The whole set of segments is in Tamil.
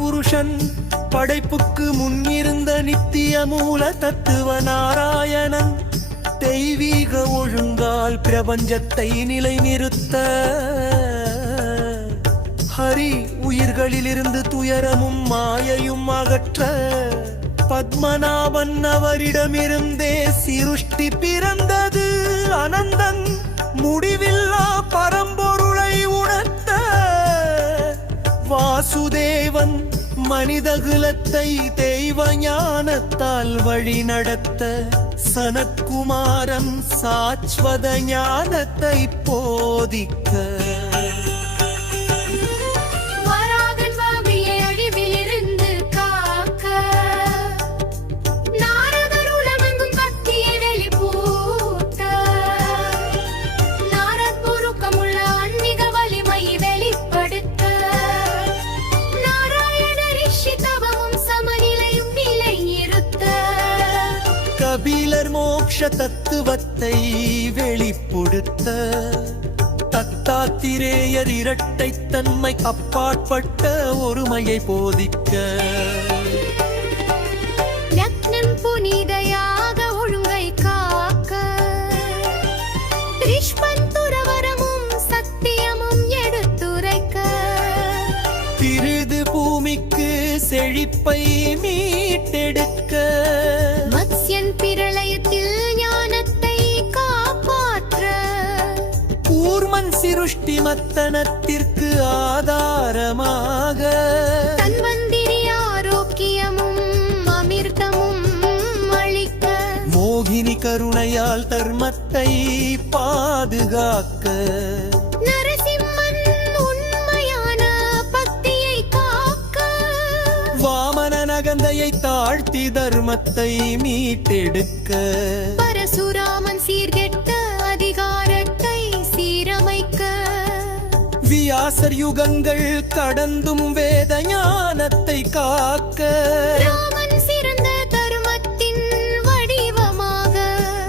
புருஷன் படைப்புக்கு முன்னிருந்த நித்திய மூல தத்துவ நாராயணன் தெய்வீக ஒழுங்கால் பிரபஞ்சத்தை நிலைநிறுத்த. ஹரி உயிர்களிலிருந்து துயரமும் மாயையும் அகற்ற பத்மநாபன் அவரிடமிருந்தே சிருஷ்டி பிறந்தது அனந்தன். முடிவில்லா பரம்பொருளை உணர்த்த வாசுதேவன் மனிதகுலத்தை தெய்வ ஞானத்தால் வழி நடத்த சனத்குமாரன் சாஸ்வத ஞானத்தை போதிக்க கபிலர் மோக்ஷ தத்துவத்தை வெளிப்படுத்த தத்தாத்திரேயர் இரட்டைத்தன்மை அப்பாற்பட்ட ஒருமையை போதிக்க. லக்னம் புனிதையாக ஒழுங்கை காக்க. துறவரமும் சத்தியமும் எடுத்துரைக்க. திருது பூமிக்கு செழிப்பை மீட்டெடுக்க. மத்ஸ்யன் சிருஷ்டி மத்தனத்திற்கு ஆதாரமாக. தன்வந்திரி ஆரோக்கியமும் அமிர்தமும் அளிக்க. மோகினி கருணையால் தர்மத்தை பாதுகாக்க. நரசிம்மன் உண்மையான பக்தியை காக்க. வாமன நகந்தையை தாழ்த்தி தர்மத்தை மீட்டெடுக்க. பரசுராமன் சீர்கெட்ட அதிகாரத்தை சீரமைக்க. வியாசர் யுகங்கள் கடந்தும் வேத ஞானத்தை காக்க சிறந்த தர்மத்தின் வடிவமாக.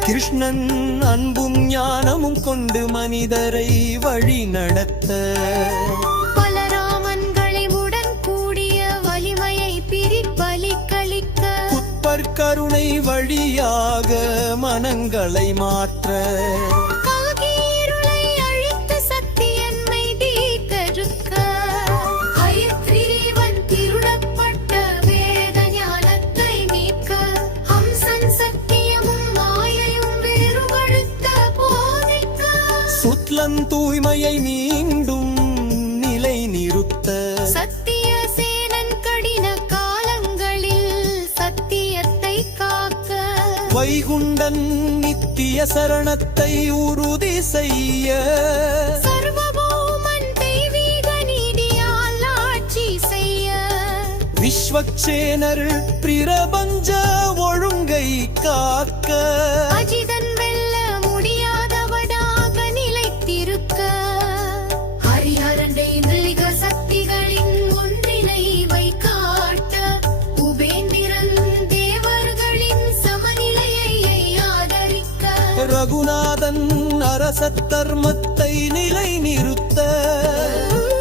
கிருஷ்ணன் அன்பும் ஞானமும் கொண்டு மனிதரை வழி நடத்த. பலராமன்களை உடன் கூடிய வலிமையை பிரிப்பலிக்களிக்க புற்பர் கருணை வழியாக மனங்களை மாற்ற. வைகுண்டன் நித்திய சரணத்தை உறுதி செய்ய. சர்வபௌமன் தெய்வீக நீதியால் ஆட்சி செய்ய. விஸ்வக்சேனர் பிரபஞ்ச ஒழுங்கை காக்க. அஜிதன் ரகுநாதன் அரச தர்மத்தை நிலை நிறுத்த.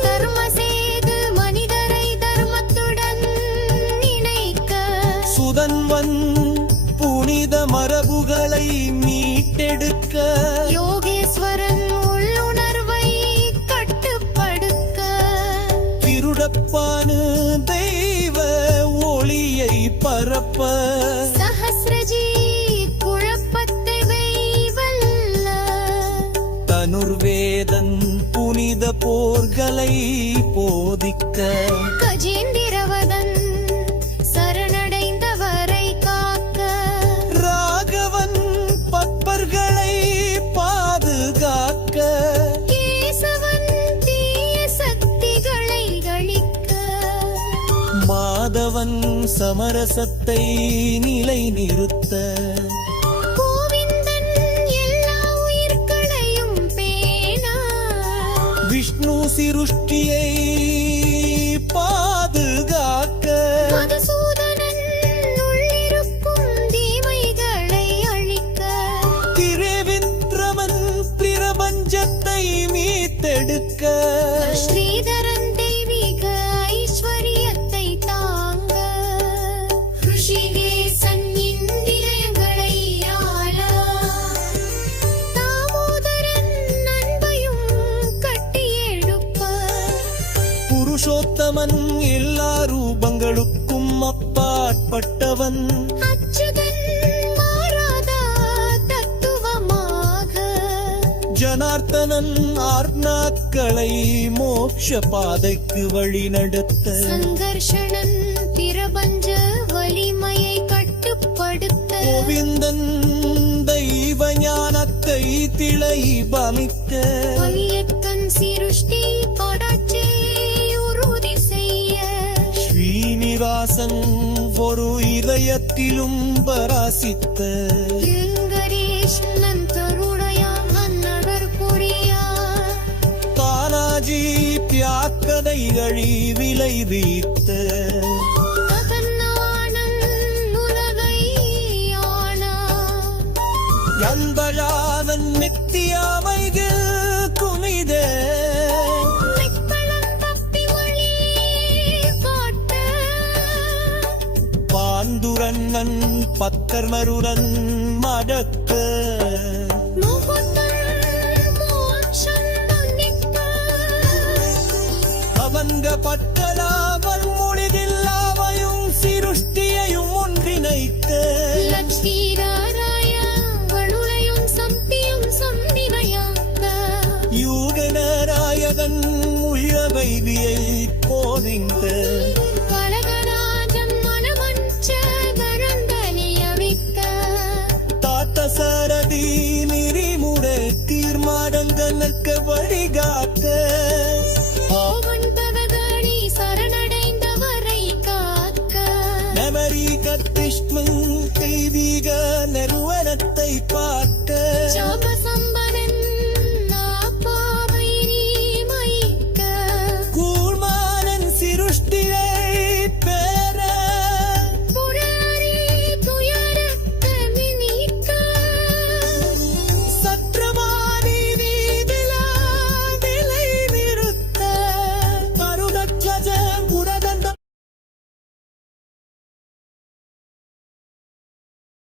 தர்மசேது மனிதரை தர்மத்துடன் இணைக்க. சுதன்வன் புனித மரபுகளை மீட்டெடுக்க. யோகேஸ்வரன் உள்ளுணர்வை கட்டுப்படுத்த திருடப்பானு தெய்வ ஒளியை பரப்ப. போர்களை போதிக்க. கஜேந்திரவதன் சரணடைந்தவரை காக்க. ராகவன் பப்பர்களை பாதுகாக்க. கேசவன் தீய சக்திகளை கழிக்க. மாதவன் சமரசத்தை நிலை நிறுத்த விஷ்ணு சிருஷ்டியை திசைகளுக்கும் அப்பாற்பட்டவன். அச்சுதன் மாறாத தத்துவமாக? ஜனார்த்தனன் ஆர்னாக்களை மோட்ச பாதைக்கு வழிநடத்த. சங்கர்ஷணன் பிரபஞ்ச வலிமையை கட்டுப்படுத்த. கோவிந்தன் தெய்வ ஞானத்தை திளை பையக்கன் சிருஷ்டி ஸ்ரீனிவாசன் ஒரு இதயத்திலும் பராசித்த. தானாஜி தியாக்கதைகளி விலை வீத்த. அகன்னானன் உலகை பாந்துரன்னன் பக்கர்மருடன் மடக்க. முகுந்தன் தெய்வீக நிறுவனத்தை பார்க்க